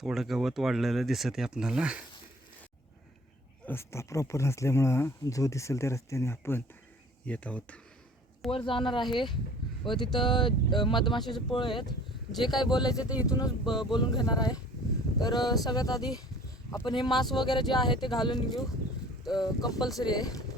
थोडं गवत वाढलेलं दिसत आहे आपणाला रस्ता प्रॉपर नसल्यामुळं जो दिसेल त्या रस्त्याने आपण येत आहोत. वर जाणार आहे. व तिथं मधमाशाचे पोळे आहेत. जे काय बोलायचे ते इथूनच ब बोलून घेणार आहे. तर सगळ्यात आधी आपण हे मास्क वगैरे जे आहे ते घालून घेऊ. कंपल्सरी आहे.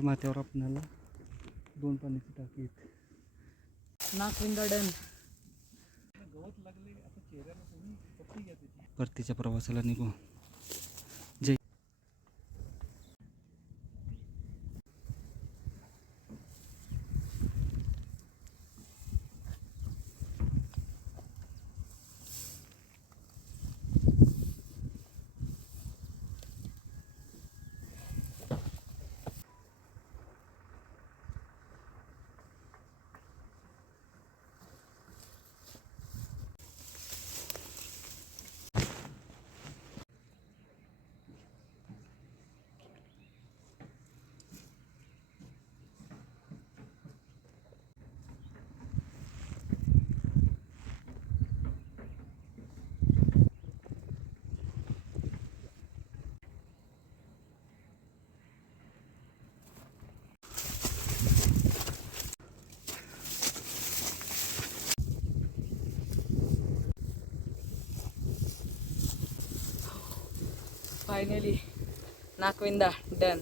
माथ्यावर आपणाला दोन पाण्याची टाकी आहेत नागविंदा डन परतीच्या प्रवासाला निघू. फायनली नागविंदा डन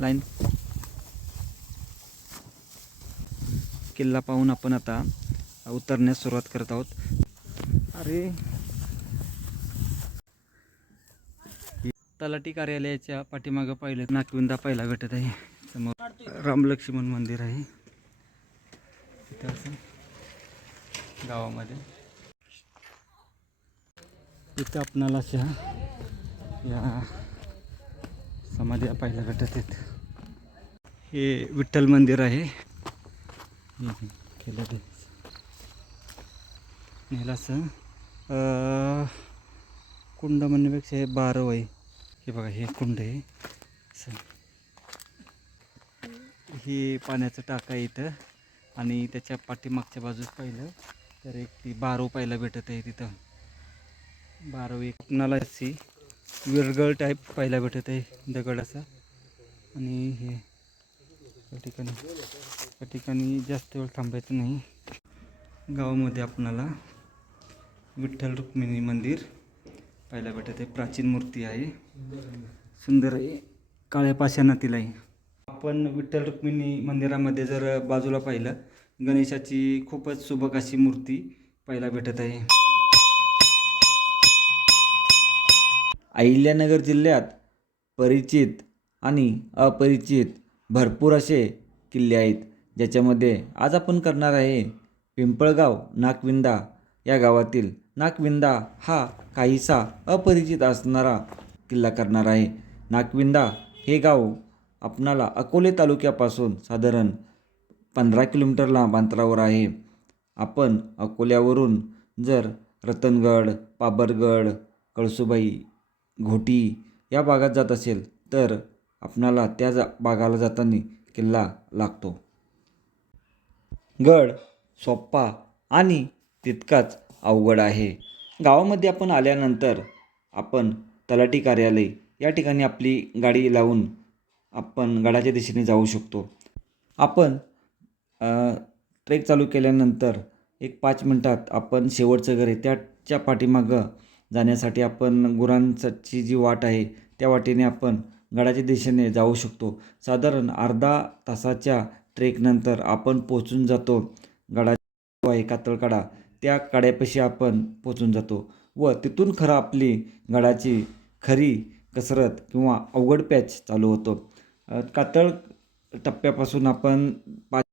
लाईन किल्ला पाहून आपण आता उतरण्यास सुरुवात करत आहोत. अरे. तलाठी कार्यालयाच्या पाठीमागं पाहिलं नागविंदा पहिला भेटत आहे. समोर रामलक्ष्मण मंदिर आहे. तिथं असं. गावामध्ये. इथं आपणाला अशा या समाध्या पाहायला भेटत आहेत. हे विठ्ठल मंदिर आहे. केलं असं. कुंड म्हणण्यापेक्षा हे बारव आहे. हे बघा हे कुंड आहे. असं. हे पाण्याचं टाका आहे इथं. आणि त्याच्या पाठीमागच्या बाजूस पाहिलं. तर एक ती बारव पाहायला भेटत आहे तिथं. बारो एक आपणाला अशी विरगळ टाईप पाहायला भेटत आहे दगड आणि हे या ठिकाणी या ठिकाणी जास्त वेळ थांबायचं नाही. गावामध्ये आपणाला विठ्ठल रुक्मिणी मंदिर पाहायला भेटत आहे. प्राचीन मूर्ती आहे. सुंदर आहे. काळ्या पाषाणातील आहे. आपण विठ्ठल रुक्मिणी मंदिरामध्ये जर बाजूला पाहिलं गणेशाची खूपच सुबक अशी मूर्ती पाहायला भेटत आहे. अहिल्यानगर जिल्ह्यात परिचित आणि अपरिचित भरपूर असे किल्ले आहेत ज्याच्यामध्ये आज आपण करणार आहे पिंपळगाव नागविंदा. या गावातील नागविंदा हा काहीसा अपरिचित असणारा किल्ला करणार आहे. नागविंदा हे गाव आपणाला अकोले तालुक्यापासून साधारण पंधरा किलोमीटर लांब अंतरावर आहे. आपण अकोल्यावरून जर रतनगड पाबरगड कळसुबाई घोटी या भागात जात असेल तर आपणाला त्या जा भागाला जाताना किल्ला लागतो. गड सोप्पा आणि तितकाच अवघड आहे. गावामध्ये आपण आल्यानंतर आपण तलाठी कार्यालय या ठिकाणी आपली गाडी लावून आपण गडाच्या दिशेने जाऊ शकतो. आपण ट्रेक चालू केल्यानंतर एक पाच मिनटात आपण शेवटचं घर आहे त्याच्या पाठीमागं जाण्यासाठी आपण गुरांची जी वाट आहे त्या वाटेने आपण गडाच्या दिशेने जाऊ शकतो. साधारण अर्धा तासाच्या ट्रेकनंतर आपण पोचून जातो. गडा आहे कातळकडा. त्या कड्यापाशी आपण पोचून जातो व तिथून खरं आपली गडाची खरी कसरत किंवा अवघड पॅच चालू होतो. कातळ टप्प्यापासून आपण पाच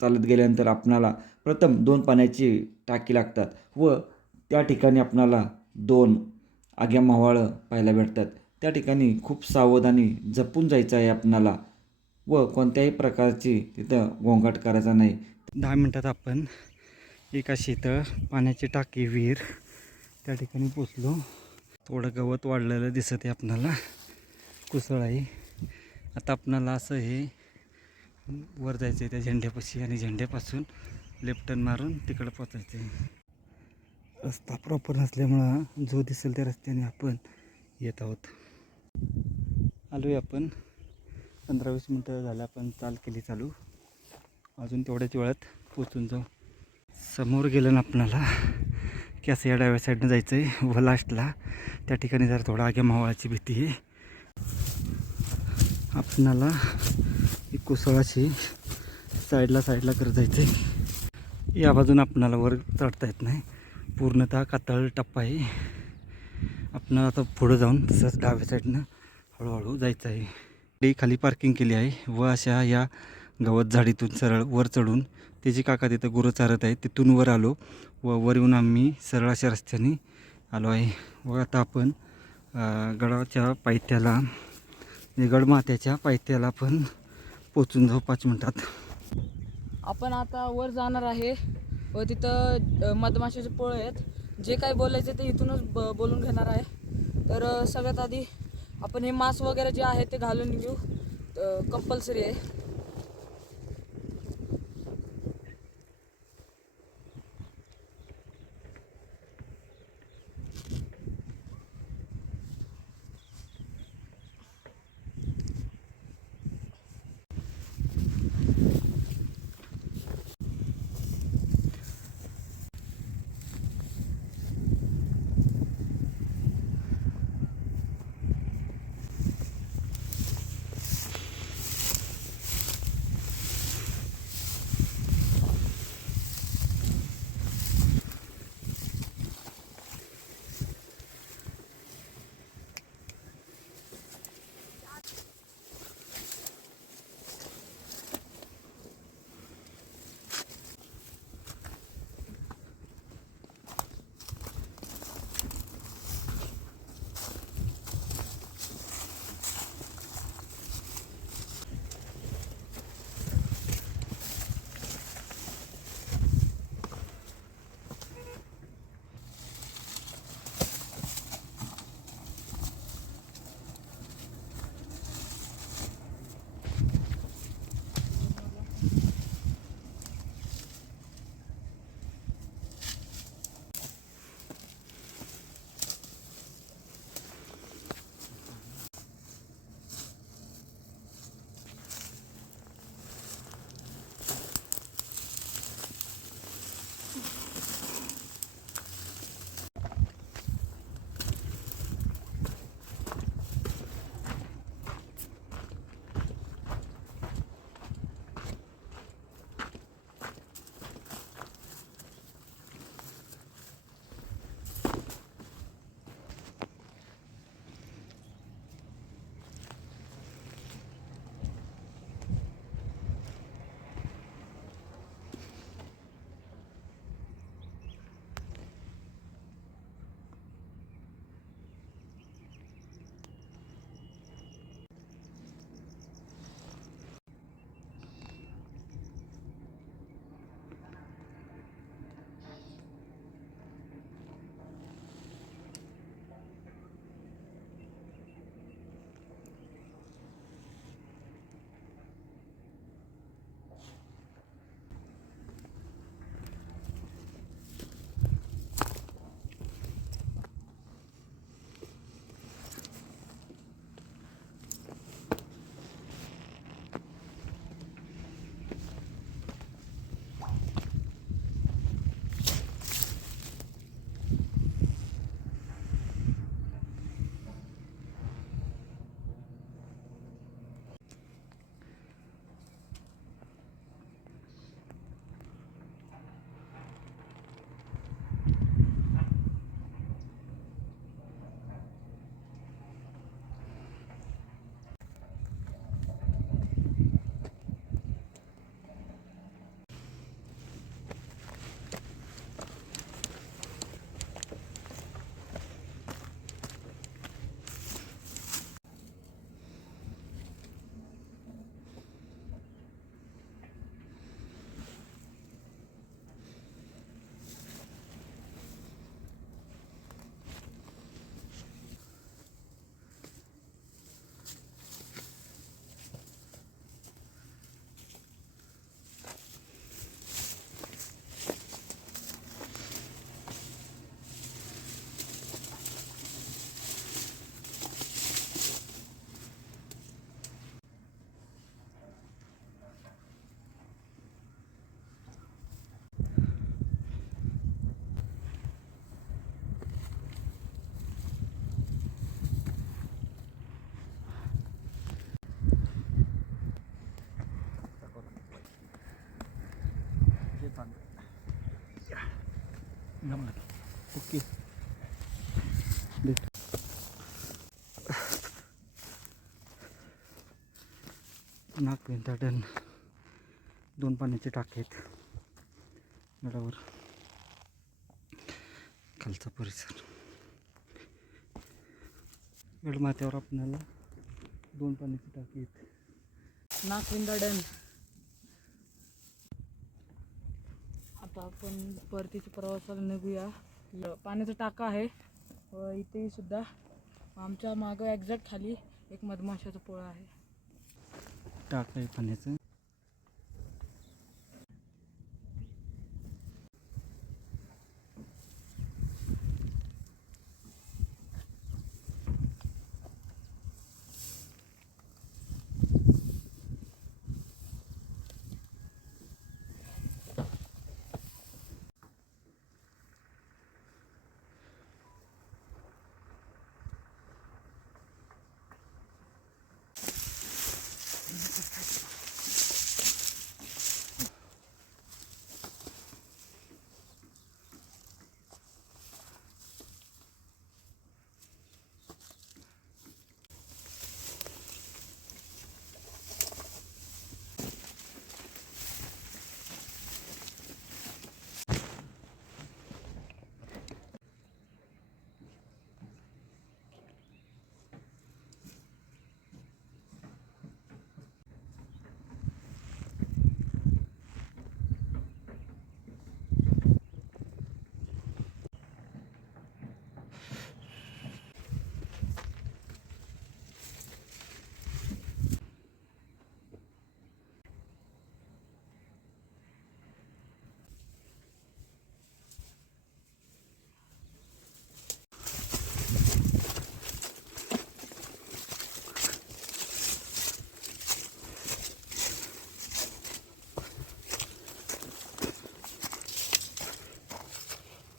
चालत गेल्यानंतर आपणाला प्रथम दोन पाण्याची टाकी लागतात व त्या ठिकाणी आपणाला दोन आग्या मावाळं पाहायला भेटतात. त्या ठिकाणी खूप सावधानी जपून जायचं आहे आपणाला व कोणत्याही प्रकारची तिथं गोंगाट करायचा नाही. दहा मिनटात आपण एका शेतं पाण्याची टाकी विहीर त्या ठिकाणी पोचलो थोडं गवत वाढलेलं दिसत आहे आपणाला. कुसळ आहे आता आपणाला असं हे वर जायचं आहे त्या झेंड्यापाशी आणि झेंड्यापासून लेफ्ट टर्न मारून तिकडं पोचायचं आहे रस्ता प्रॉपर नसल्यामुळं जो दिसेल त्या रस्त्याने आपण येत आहोत. आलो आहे आपण. पंधरा वीस मिनटं झालं आपण चाल केली चालू. अजून तेवढ्याच वेळात पोचून जाऊ. समोर गेलं ना आपणाला की असं या डाव्या साईडनं जायचं आहे व लास्टला त्या ठिकाणी जरा थोडा आग्या मावळाची भीती आहे. आपणाला ही कुसळाची साईडला साईडला करत जायचं आहे या बाजून आपणाला वर चढता येत नाही. पूर्णतः कातळ टप्पा आहे. आपणाला आता पुढं जाऊन तसंच डाव्या साईडनं हळूहळू जायचं आहे. गाडी खाली पार्किंग केली आहे व अशा या गवत झाडीतून सरळ वर चढून त्याची काका तिथं गुरं चारत आहे तिथून वर आलो व वर येऊन आम्ही सरळ अशा रस्त्याने आलो आहे. व आता आपण गडाच्या पायथ्याला गडमात्याच्या पायथ्याला पण पोचून जाऊ पाच मिनटात. आपण आता वर जाणार आहे. व तिथं मधमाशाचे पोळे आहेत. जे काही बोलायचे ते इथूनच ब बोलून घेणार आहे. तर सगळ्यात आधी आपण हे मास्क वगैरे जे आहे ते घालून घेऊ. कंपल्सरी आहे. नागविंदा डन दोन पाण्याचे टाके आहेत. गडावर. खालचा परिसर. गडमाथ्यावर आपल्याला दोन पाण्याचे टाके आहेत. नागविंदा डॅम आता आपण परतीच्या प्रवासाला निघूया. पाण्याचा टाका आहे. व इथेही सुद्धा आमच्या मागं एक्झॅक्ट खाली एक मधमाशाचा पोळा आहे. टाक आहे पाण्याचं.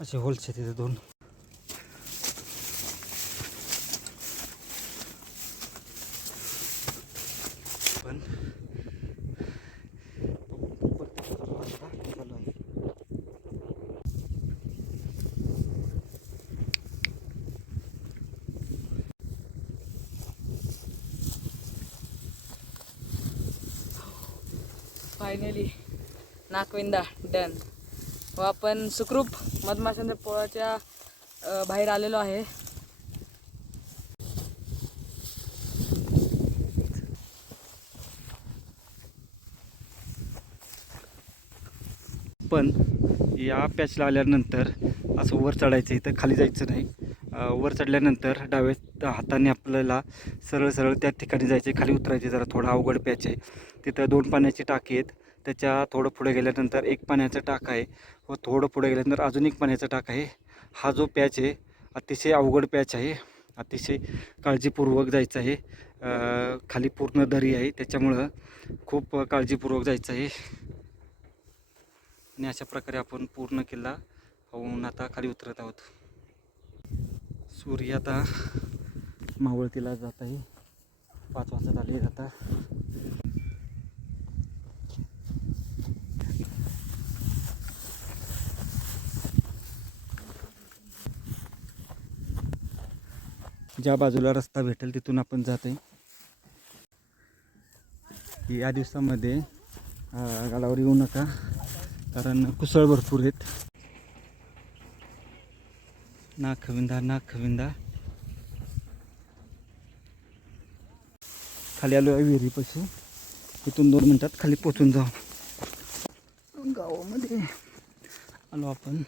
असे होल्स आहेत तिथे दोन. पण फायनली नाकविंदा डन व आपण सुखरूप मधमाशांच्या पोळाच्या बाहेर आलेलो आहे. पण या पॅचला आल्यानंतर असं वर चढायचं इथं खाली जायचं नाही. वर चढल्यानंतर डाव्या हाताने आपल्याला सरळ सरळ त्या ठिकाणी जायचे खाली उतरायचे जरा थोडा अवघड पॅच आहे. तिथं दोन पाण्याची टाकी आहेत. त्याच्या थोडं पुढे गेल्यानंतर एक पाण्याचा टाक आहे. व थोडं पुढे गेल्यानंतर अजून एक पाण्याचा टाक आहे. हा जो पॅच आहे अतिशय अवघड पॅच आहे. अतिशय काळजीपूर्वक जायचं आहे. खाली पूर्ण दरी आहे. त्याच्यामुळं खूप काळजीपूर्वक जायचं आहे. आणि अशा प्रकारे आपण पूर्ण किल्ला होऊन आता खाली उतरत आहोत. सूर्य आता मावळतीला जात आहे. पाच वाजता आले आता. ज्या बाजूला रस्ता भेटेल तिथून आपण जात आहे या दिवसामध्ये गाडावर येऊ नका कारण कुसळ भरपूर आहेत. नाक खविंदा नाक खविंदा. खाली आलो आहे विहिरीपाशी. तिथून दोन मिनटात खाली पोचून जाऊ. गावामध्ये आलो आपण.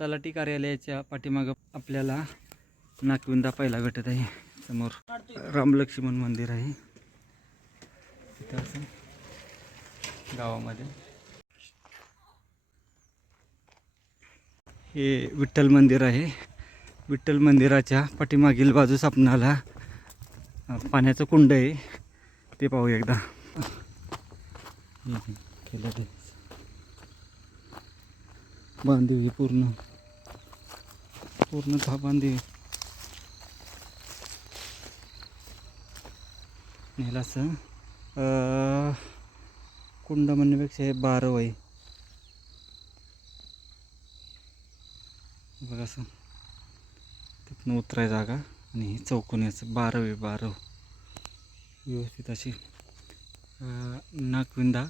तलाठी कार्यालयाच्या पाठीमागं आपल्याला नाकविंदा पहिला भेटत आहे. समोर रामलक्ष्मण मंदिर आहे. तिथं असं गावामध्ये. हे विठ्ठल मंदिर आहे. विठ्ठल मंदिराच्या पाठीमागील बाजूस आपणाला पाण्याचं कुंड आहे. ते पाहू एकदा. हम्म, हे केलं ते. बांधीव पूर्ण. पूर्ण दहा बांधीव असं. कुंड म्हणण्यापेक्षा हे बारव आहे बघा असं. तिथनं उतराय जागा आणि ही चौकोनी असं बारव आहे बारव व्यवस्थित अशी. नागविंदा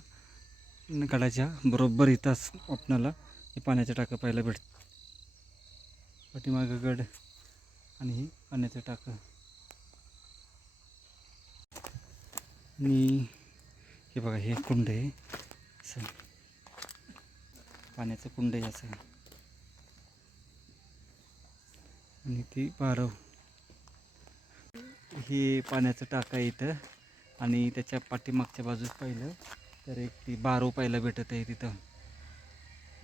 गडाच्या बरोबर इथंच आपणाला हे पाण्याच्या टाकं पाहायला भेटतं. पाठीमागं गड आणि हे पाण्याचं टाकं. आणि हे बघा हे कुंड आहे. असं. पाण्याचं कुंड आहे असं. आणि ती बारव हे पाण्याचं टाकं आहे इथं. आणि त्याच्या पाठीमागच्या बाजूस पाहिलं तर एक ती बारव पाहायला भेटत आहे तिथं.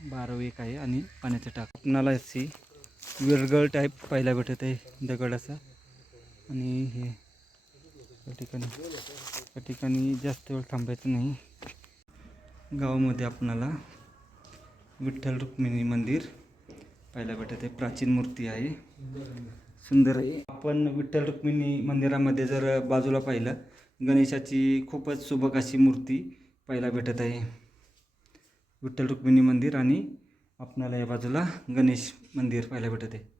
बारव एक आहे आणि पाण्याचं टाक. आपणाला सी. विरगळ टाईप पाहायला भेटत आहे दगडाचा आणि हे त्या ठिकाणी त्या ठिकाणी जास्त वेळ थांबायचं नाही. गावामध्ये आपणाला विठ्ठल रुक्मिणी मंदिर पाहायला भेटत आहे. प्राचीन मूर्ती आहे. सुंदर आहे. आपण विठ्ठल रुक्मिणी मंदिरामध्ये जर बाजूला पाहिलं गणेशाची खूपच सुबक अशी मूर्ती पाहायला भेटत आहे. विठ्ठल रुक्मिणी मंदिर आणि आपणाला या बाजूला गणेश मंदिर पाहायला भेटत. आहे